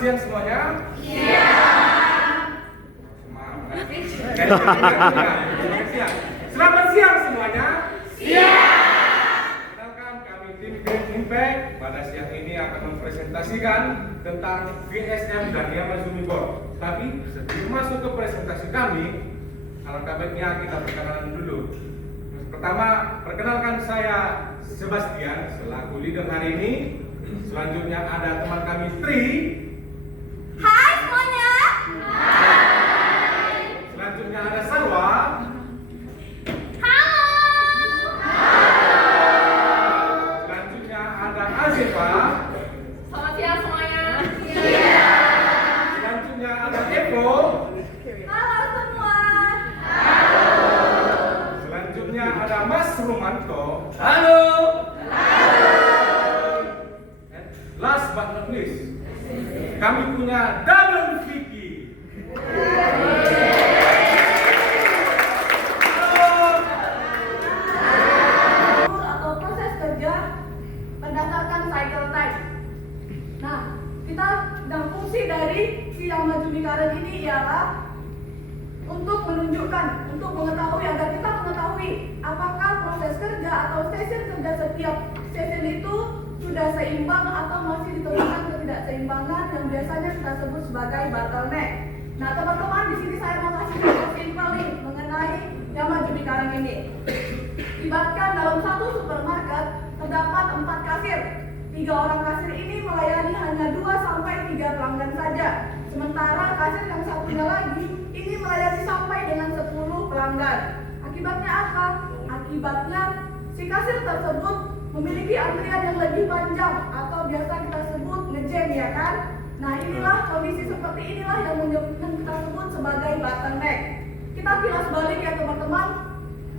siang semuanya. Selamat siang semuanya. Kenalkan kami tim Green Impact pada siang ini akan mempresentasikan tentang VSM dan Yamazumi Board. Tapi sebelum masuk ke presentasi kami, alangkah baiknya kita perkenalan dulu. Pertama, perkenalkan saya Sebastian selaku leader hari ini. Selanjutnya ada teman kami Tri. Hai semuanya. Selanjutnya ada Sarwa. Halo. Selanjutnya ada Azifa. Selamat siang semuanya. Selanjutnya ada Evo. Halo semua. Selanjutnya ada Mas Rumanto. Halo. Last but not least, kami punya Double Vicky. Atau proses kerja berdasarkan cycle time. Nah, kita dan fungsi dari si Yamazumi Current ini ialah untuk menunjukkan, untuk mengetahui agar kita mengetahui apakah proses kerja atau session kerja setiap session itu sudah seimbang atau masih ditemukan ketidakseimbangan yang biasanya kita sebut sebagai bottleneck. Nah, teman-teman, di sini saya mau kasih contoh simpel nih mengenai Yamazumi Current ini. Ibaratkan dalam satu supermarket terdapat 4 kasir. 3 orang kasir ini melayani hanya 2 sampai 3 pelanggan saja. Sementara kasir yang satunya lagi ini melayani sampai dengan 10 pelanggan. Akibatnya apa? Akibatnya si kasir tersebut memiliki antrian yang lebih panjang atau biasa kita sebut ngejam, ya kan? Nah, inilah kondisi seperti inilah yang kita sebut sebagai bottleneck. Kita kilas balik ya teman-teman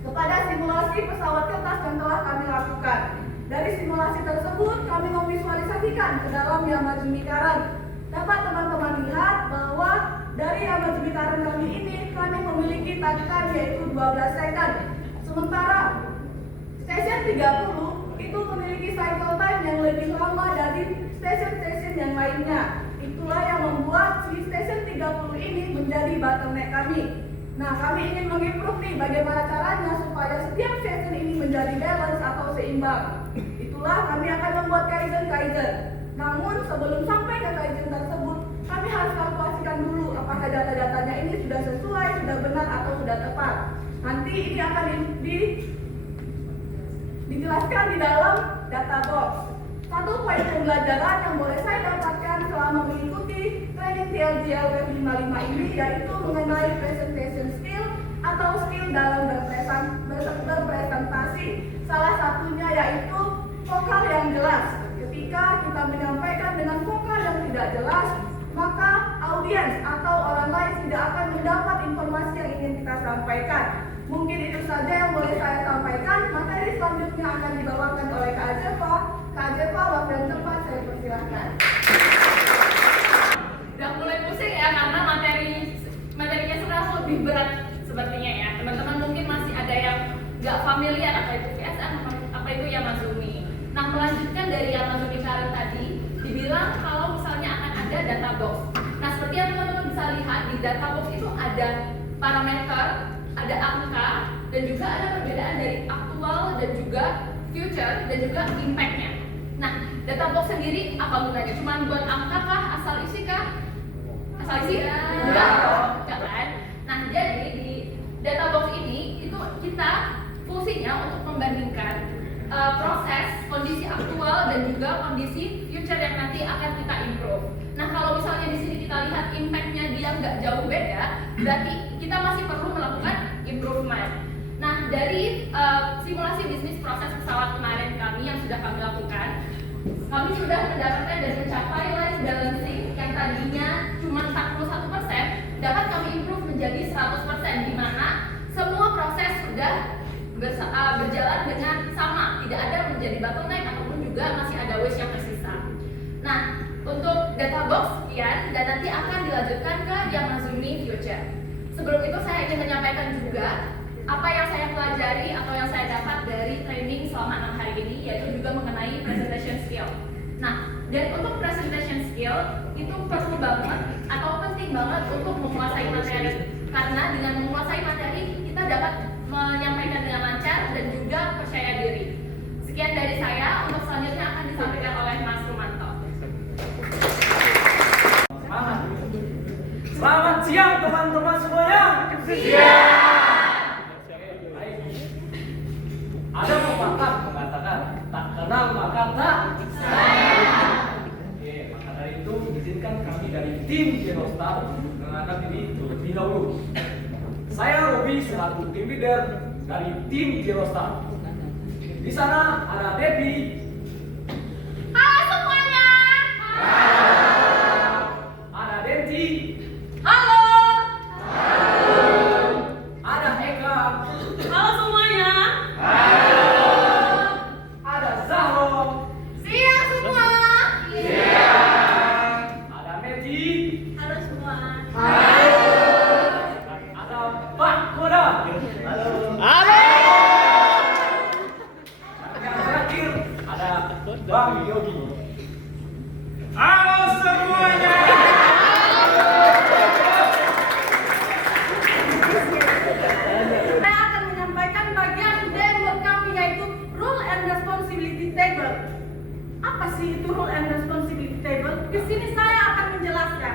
kepada simulasi pesawat kertas yang telah kami lakukan. Dari simulasi tersebut kami memvisualisasikan ke dalam Yamazumi Current. Dapat teman-teman lihat bahwa dari Yamazumi Current kami ini kami memiliki tarikan yaitu 12 second. Sementara session 30 itu memiliki cycle time yang lebih lama dari session-session yang lainnya. Itulah yang membuat si session 30 ini menjadi bottleneck kami. Nah, kami ingin mengimprove nih bagaimana caranya supaya setiap session ini menjadi balance atau seimbang. Itulah kami akan membuat kaizen. Namun sebelum sampai ke kaizen tersebut, kami harus kalkulasikan dulu apakah data-datanya ini sudah sesuai, sudah benar atau sudah tepat. Nanti ini akan dijelaskan di dalam data box. Satu poin pembelajaran yang boleh saya dapatkan selama mengikuti training TLGL Web 55 ini yaitu mengenai presentation skill atau skill dalam berpresentasi. Salah satunya yaitu vokal yang jelas. Ketika kita menyampaikan dengan vokal yang tidak jelas, maka audiens atau orang lain tidak akan mendapat informasi yang ingin kita sampaikan. Mungkin itu saja yang boleh saya sampaikan. Materi selanjutnya akan dibawakan oleh Kak Azefa. Kak Azefa, waktu dan tempat saya persilahkan. Udah mulai pusing ya karena materinya sudah lebih berat sepertinya ya. Teman-teman mungkin masih ada yang nggak familiar apa itu VSM, apa itu Yamazumi. Nah, melanjutkan dari Yamazumi Current tadi, dibilang kalau misalnya akan ada data box. Nah, seperti yang teman-teman bisa lihat di data box itu ada parameter, ada angka, dan juga ada perbedaan dari aktual dan juga future dan juga impact-nya. Nah, data box sendiri apa gunanya? Cuma buat angka kah? Asal isi kah? Asal isi? Enggak kan? Nah, jadi di data box ini itu kita fungsinya untuk membandingkan proses, kondisi aktual dan juga kondisi future yang nanti akan kita improve. Nah, kalau misalnya di sini kita lihat impact-nya dia nggak jauh beda, berarti kita masih perlu melakukan improvement. Nah, dari simulasi bisnis proses pesawat kemarin kami yang sudah kami lakukan, kami sudah mendapatkan dan mencapai life balancing yang tadinya cuma 41%, dapat kami improve menjadi 100%, di mana semua proses sudah berjalan dengan sama, tidak ada menjadi bottleneck ataupun juga masih ada waste yang tersisa. Nah, untuk data box sekian dan nanti akan dilanjutkan ke Yamazumi Future. Sebelum itu saya ingin menyampaikan juga apa yang saya pelajari atau yang saya dapat dari training selama 6 hari ini, yaitu juga mengenai presentation skill. Nah, dan untuk presentation skill skill itu perlu banget atau penting banget untuk menguasai materi. Karena dengan menguasai materi kita dapat menyampaikan dengan lancar dan juga percaya diri. Sekian dari saya, untuk selanjutnya akan disampaikan oleh Mas Rumanto. Semangat. Selamat siang teman-teman semuanya. Baik. Ada pepatah mengatakan tak kenal maka tak sayang. Oke, maka dari itu izinkan kami dari tim Gerostar mengangkat ini terlebih dahulu. Saya Robi selaku tim leader dari tim Gerostar. Di sana ada Debbie. Halo semuanya. Ada Denti. Halo. Ada Eka. Halo semuanya. Ada Zahro. Siang semua. Ada Meti. Halo semua. Ada Pak Koda. Yang terakhir ada Bang Yogi. Halo semuanya. Saya akan menyampaikan bagian demo kami, yaitu Rule and Responsibility Table. Apa sih itu Rule and Responsibility Table? Di sini saya akan menjelaskan.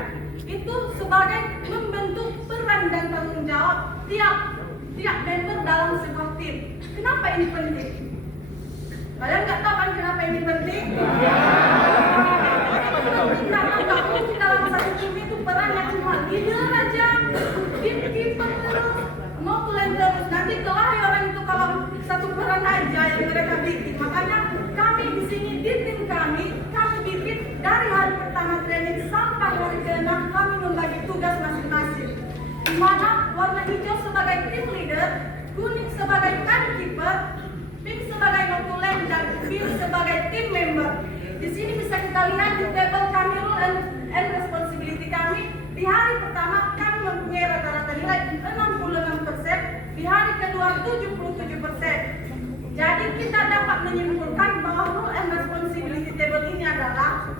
Itu sebagai membentuk peran dan tanggung jawab tiap member dalam sebuah tim. Kenapa ini penting? Kalian nggak tahu kan kenapa ini penting? Karena nggak mungkin dalam satu tim itu perannya cuma leader aja, keeper terus, notulen terus. Nanti kelahi orang itu kalau satu peran aja yang mereka bikin. Makanya kami di sini di tim kami bikin dari hari pertama training sampai hari ke-6 kami membagi tugas masing-masing. Di mana warna hijau sebagai tim leader, kuning sebagai timekeeper, pink sebagai notulen, dan biru sebagai tim member. Di sini bisa kita lihat di table kami rule and responsibility kami. Di hari pertama kami mempunyai rata-rata nilai 66%, di hari kedua 77%. Jadi kita dapat menyimpulkan bahwa rule and responsibility table ini adalah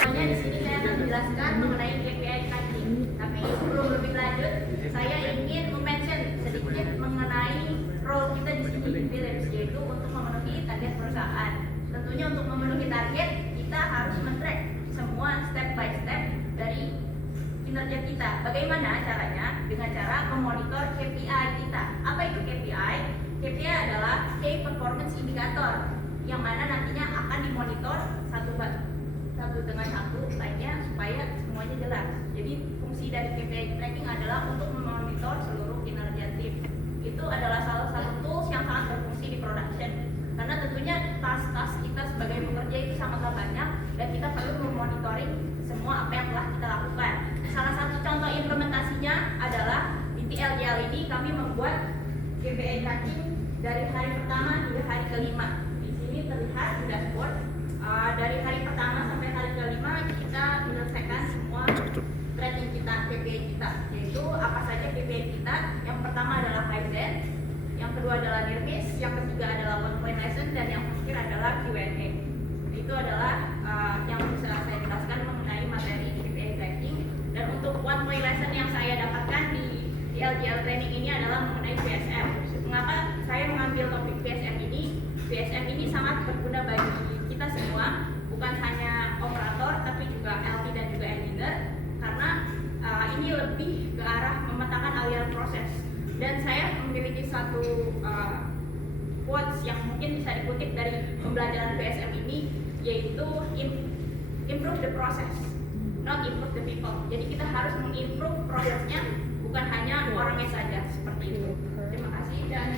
Semuanya di sini saya akan menjelaskan mengenai KPI tracking. Tapi sebelum lebih lanjut, saya ingin mention sedikit mengenai role kita di sini di Philips, yaitu untuk memenuhi target perusahaan. Tentunya untuk memenuhi target kita harus men-track semua step by step dari kinerja kita. Bagaimana caranya? Dengan cara memonitor KPI kita. Apa itu KPI? KPI adalah Key Performance Indicator, yang mana nantinya akan dimonitor satu dengan satu lainnya supaya semuanya jelas. Jadi fungsi dari KPI tracking adalah untuk memonitor seluruh kinerja tim. Itu adalah salah satu tools yang sangat berfungsi di production. Karena tentunya tas-tas kita sebagai pekerja itu sangatlah banyak dan kita perlu memonitoring semua apa yang telah kita lakukan. Salah satu contoh implementasinya adalah di TLJL ini kami membuat KPI tracking dari hari pertama hingga hari kelima. Di sini terlihat di dashboard dari hari pertama sampai hari kelima kita menyelesaikan semua tracking kita, KPI kita, yaitu apa saja KPI kita. Yang pertama adalah Kaizen, yang kedua adalah Nirmis, yang ketiga adalah one point lesson, dan yang terakhir adalah Q&A. Itu adalah yang bisa saya jelaskan mengenai materi KPI tracking. Dan untuk one point lesson yang saya dapatkan di LGL training ini adalah mengenai PSM. Mengapa saya mengambil topik PSM ini? PSM ini sangat berguna bagi kita semua, bukan hanya operator tapi juga LT dan juga engineer, karena ini lebih ke arah memetakan aliran proses. Dan saya memiliki satu quotes yang mungkin bisa dikutip dari pembelajaran PSM ini, yaitu improve the process, not improve the people. Jadi kita harus mengimprove prosesnya, bukan hanya orangnya saja, seperti itu. Terima kasih dan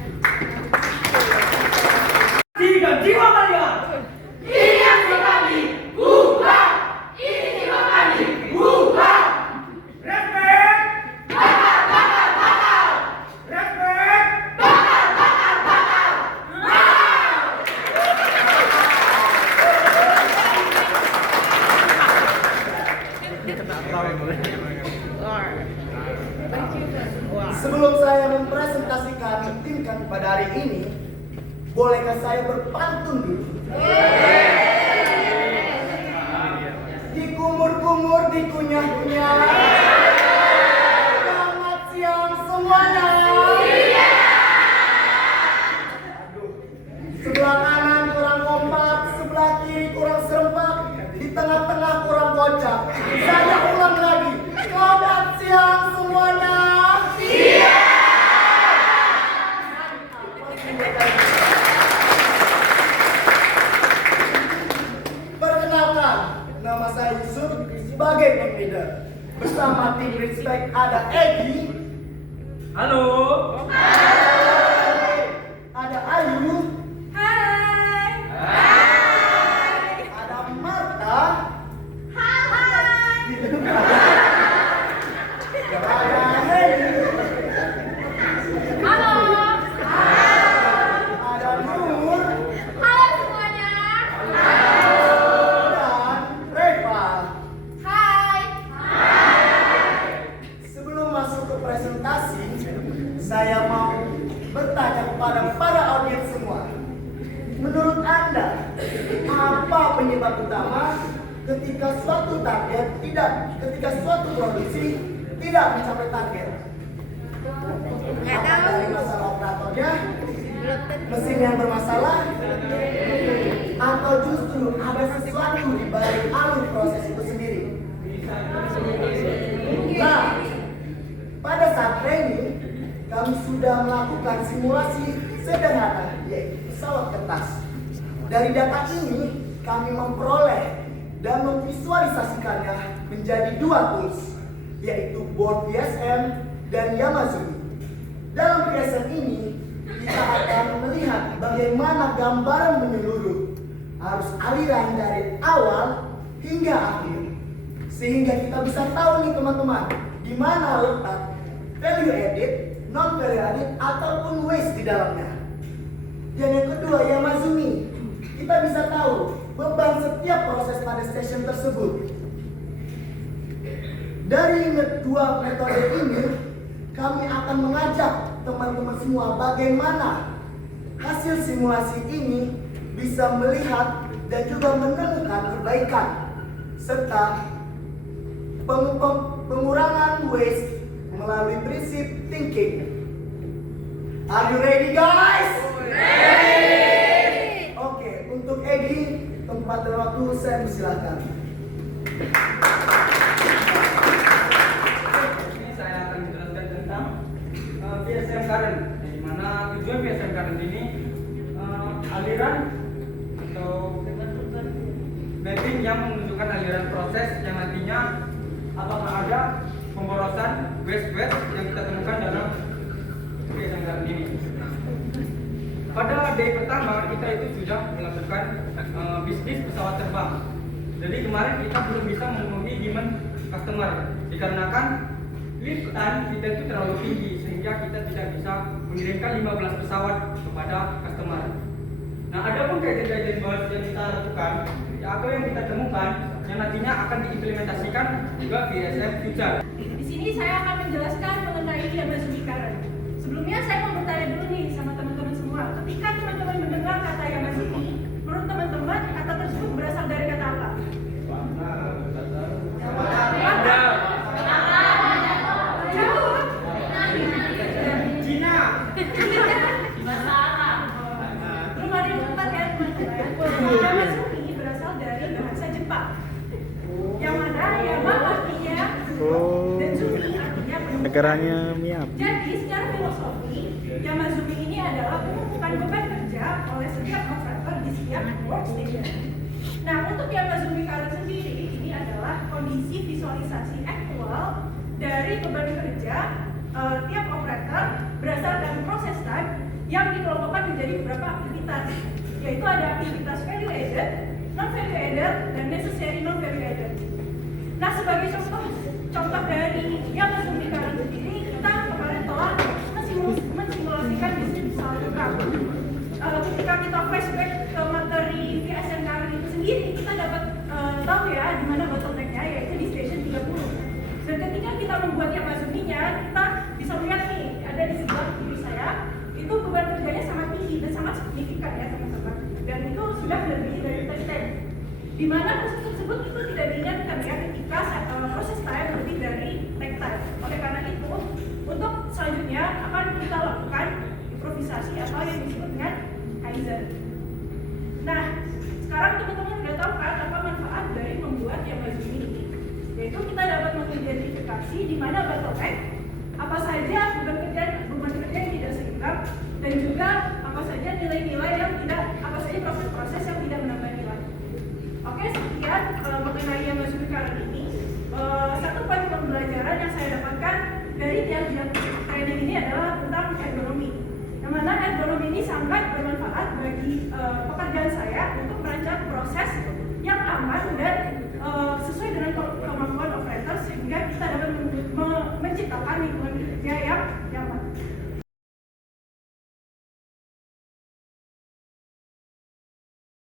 Tiga jiwa kalian. ini yang kami bukan, ini jiwa kami bukan. Respect. Respect. Sebelum saya mempresentasikan tim kami pada hari ini, Bolehkah saya berpantun dulu? Dikumur-kumur, dikunyah-kunyah. Selamat siang semuanya. Aduh, sebelah kanan kurang kompak, sebelah kiri kurang serempak, di tengah-tengah kurang kocak. Saya ulang lagi. Selamat siang semuanya. Perkenalkan, nama saya Yusuf sebagai team leader. Bersama tim Respect ada Egi, Halo. ada Ayu, Hai. ada Marta, ada Hedi, Halo. ada Nur, Halo semuanya. dan Reva. Hai. Sebelum masuk ke presentasi, saya mau bertanya kepada para audiens semua. Menurut Anda, apa penyebab utama ketika suatu produksi tidak mencapai target? Apa dari masalah operatornya, mesin yang bermasalah, atau justru ada sesuatu di balik alur proses itu sendiri? Nah, pada saat training, kami sudah melakukan simulasi sederhana, yaitu pesawat kertas. Dari data ini, kami memperoleh dan memvisualisasikannya menjadi dua tools, yaitu board VSM dan Yamazuni. Dalam VSM ini, kita akan melihat bagaimana gambaran menyeluruh arus aliran dari awal hingga akhir. Sehingga kita bisa tahu nih teman-teman, di mana letak value added, non value added, ataupun waste di dalamnya. Dan yang kedua, Yamazuni. Kita bisa tahu beban setiap proses pada station tersebut. Dari dua metode ini, kami akan mengajak teman-teman semua bagaimana hasil simulasi ini bisa melihat dan juga menemukan perbaikan serta pengurangan waste melalui prinsip thinking. Are you ready, guys? Oke, untuk Egi, tempat dan waktu saya persilahkan. Ini saya akan menjelaskan tentang VSM current, di mana tujuan VSM current ini aliran atau mapping yang menunjukkan aliran proses yang nantinya apakah ada pemborosan waste yang kita temukan dalam VSM current ini. Pada day pertama kita itu sudah melakukan bisnis pesawat terbang. Jadi kemarin kita belum bisa memenuhi demand customer dikarenakan lift time kita itu terlalu tinggi sehingga kita tidak bisa mengirimkan 15 pesawat kepada customer. Nah, ada pun kajian-kajian baru yang kita lakukan atau yang kita temukan yang nantinya akan diimplementasikan juga VSM Future. Di sini saya akan menjelaskan mengenai Yamazuni current. Sebelumnya saya mau bertanya dulu nih sama teman-teman semua. Ketika teman-teman mendengar kata Yamazuni, menurut teman-teman kata tersebut berasal dari kata apa? Jawab. Cina. Bahasa Arab. Belum ada yang tepat ya teman-teman. Yamazuni berasal dari bahasa Jepang. Yang mana Yama artinya dan Zuni artinya penumpukan. Negaranya Miap. Jadi secara filosofi, Yamazuni ini adalah penumpukan beban kerja oleh setiap operator di setiap workstation. Nah, untuk Yamazuni current sendiri, ini adalah kondisi visualisasi aktual dari beban kerja tiap operator berdasarkan proses time yang dikelompokkan menjadi beberapa aktivitas, yaitu ada aktivitas value added, non value added, dan necessary non value added. Nah, sebagai contoh dari Yamazuni current sendiri, kita kemarin telah mensimulasikan bisnis pesawat terbang. Ketika kita flashback ke materi VSM current itu sendiri, kita dapat tahu ya di mana bottleneck-nya, yaitu di station 30. Dan ketika kita membuat Yamazuni-nya, kita bisa melihat nih, ada di sebelah kiri saya, itu beban kerjanya sangat tinggi dan sangat signifikan. berikan ya teman-teman. Dan itu sudah lebih dari 10 time. Di mana proses tersebut itu tidak diingatkan ya ketika proses time lebih dari take time. Oleh karena itu, untuk selanjutnya akan kita lakukan improvisasi atau yang disebut dengan Kaizen. Nah, sekarang teman-teman sudah tahu kan apa manfaat dari membuat Yamazumi ini? Yaitu kita dapat mengidentifikasi di mana bottleneck, apa saja beban kerja yang tidak seimbang, dan juga apa saja nilai-nilai yang tidak, apa saja proses-proses yang tidak menambah nilai. Oke, sekian mengenai Yamazumi Current ini. Satu poin pembelajaran yang saya dapatkan dari tiap training ini adalah tentang ergonomi. Yang mana ergonomi ini sangat bermanfaat bagi pekerjaan saya untuk merancang proses yang aman dan sesuai dengan